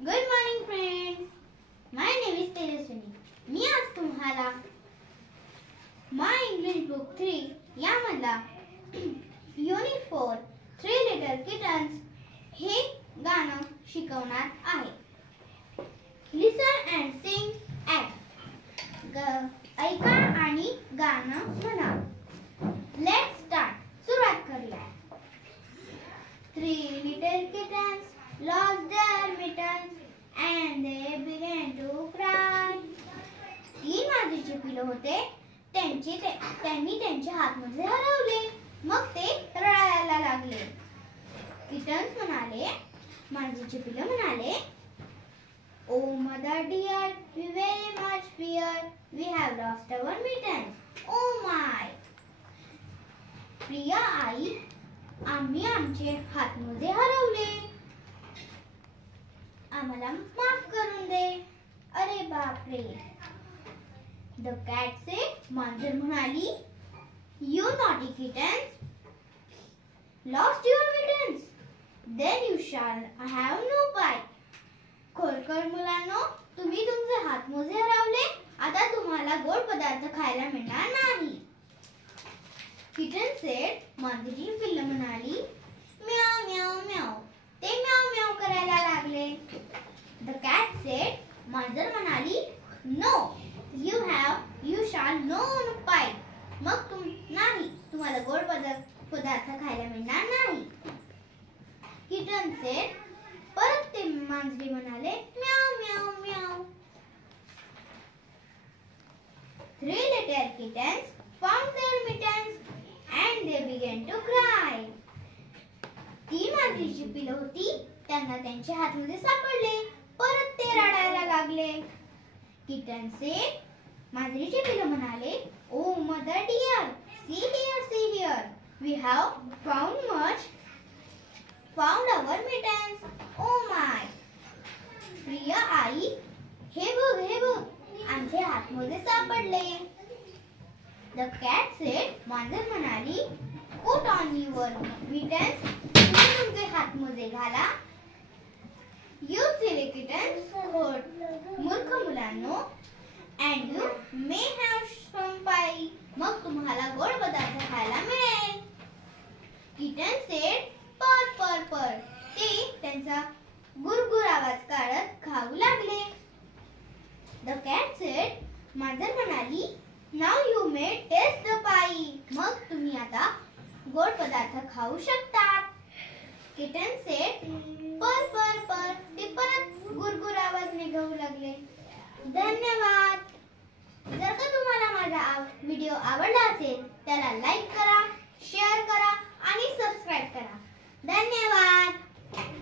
Good morning friends. My name is Tejaswini. मी आज तुम्हाला My English Book 3 यामधला Unit 4 Three Little Kittens हे गाणं शिकवणार आहे. Listen and sing act. ऐका आणि गाणं म्हणा. Let's start. सुरुवात करूया. Three little kittens lost their mittens and they began to cry. तीन मांजरीचे पिल्ले होते. त्यांनी त्यांचे हातमोजे हरवले. मग ते रडायला लागले. किटन्स म्हणाले, मांजरीचे पिल्ले म्हणाले, Oh mother dear, we very much fear. We have lost our mittens. Oh my. Priya आई, आम्ही आमचे हातमोजे हरवले. आम्हाला माफ करून दे. अरे बापरे. The cat said, मांजर म्हणाली, You naughty kittens, lost your mittens. Then you shall have no pie. खोडकर मुलांनो, तुम्ही तुमचे हातमोजे हरवले. आता तुम्हाला गोड पदार्थ खायला मिळणार नाही. Kitten said, मांजरीची पिल्ले म्हणाली, म्याव म्याव म्याव. ते म्याव म्याव करायला लागले. The cat said, मांजर म्हणाली, No, you shall no pie. मग नाही, तुम्हाला गोड पदार्थ खायला मिळणार नाही. Kitten said, परत ते मांजरी म्हणाले, म्याव म्याव म्याव. Three little kittens found their mittens and they began to cry. तीन मांजरीची पिल्ले होती. त्यांना त्यांचे हातमोजे सापडले. परत ते रडायला लागले. Kitten said, मांजरीचे पिल्ले म्हणाले, Oh mother dear, see here. We have found our mittens. Oh my. Priya आई, हे बघ, आमचे हातमोजे सापडले. The cat said, मांजर म्हणाली, Put on your mittens. तुम्ही तुमचे हातमोजे घाला. You silly kittens, मूर्ख मुलांनो, and you may have some pie. मग तुम्हाला गोड पदार्थ खायला मिळेल. Kitten said, पर. ते त्यांचा गुरगुर आवाज काढत खाऊ लागले. The cat said, मांजर म्हणाली, Now you may taste the pie. मग तुम्ही आता गोड पदार्थ खाऊ शकतात. Kitten said, पर. ते परत गुरगुर आवाजाने गाऊ लागले. धन्यवाद. जर का तुम्हाला माझा व्हिडिओ आवडला असेल त्याला लाईक करा.